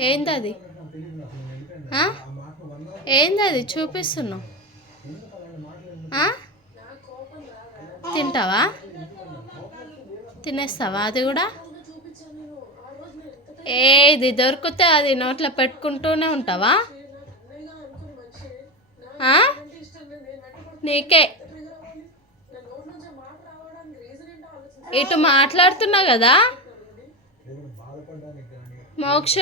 ఏంది అది ఏంది అది చూపిస్తున్నావు తింటావా? తినేస్తావా అది కూడా? ఏది దొరికితే అది నోట్లో పెట్టుకుంటూనే ఉంటావా? నీకే. ఇటు మాట్లాడుతున్నా కదా? మోక్ష.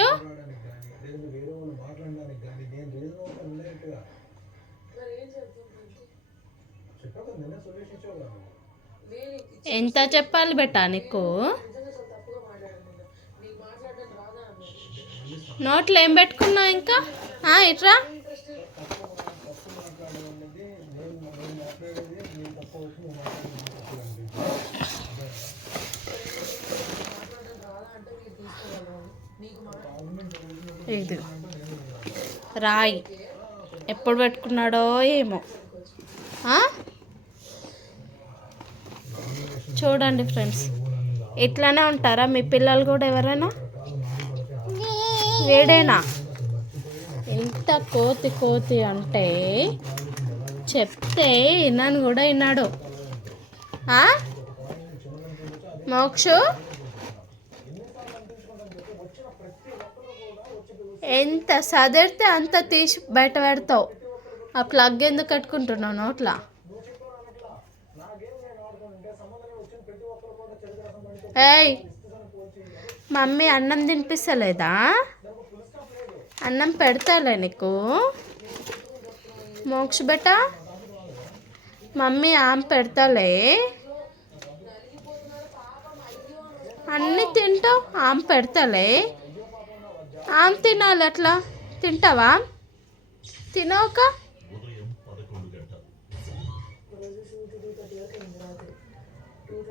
ఎంత చెప్పాలి బెట్టా నీకు? నోట్లో ఏం పెట్టుకున్నావు ఇంకా? ఆ, ఇట్రా. ఇది రాయి. ఎప్పుడు పెట్టుకున్నాడో ఏమో. చూడండి ఫ్రెండ్స్. ఇట్లానే ఉంటారా? మీ పిల్లలు కూడా ఎవరైనా? వేడేనా ఎంత కోతి కోతి అంటే చెప్తే విన్నాను కూడా విన్నాడు. మోక్షు? ఎంత సదిరితే అంత తీసి బయట పెడతావు. ఆ ప్లగ్ ఎందుకు కట్టుకుంటున్నావు నోట్లా? ఏయ్ మమ్మీ అన్నం తినిపిస్తలేదా? అన్నం పెడతాలే నీకు? మోక్ష బెట? మమ్మీ ఆమె పెడతాలే. అన్నీ తింటావు ఆమె పెడతాలే. ఆమె తినాలి అట్లా. తింటావా? తినవుక?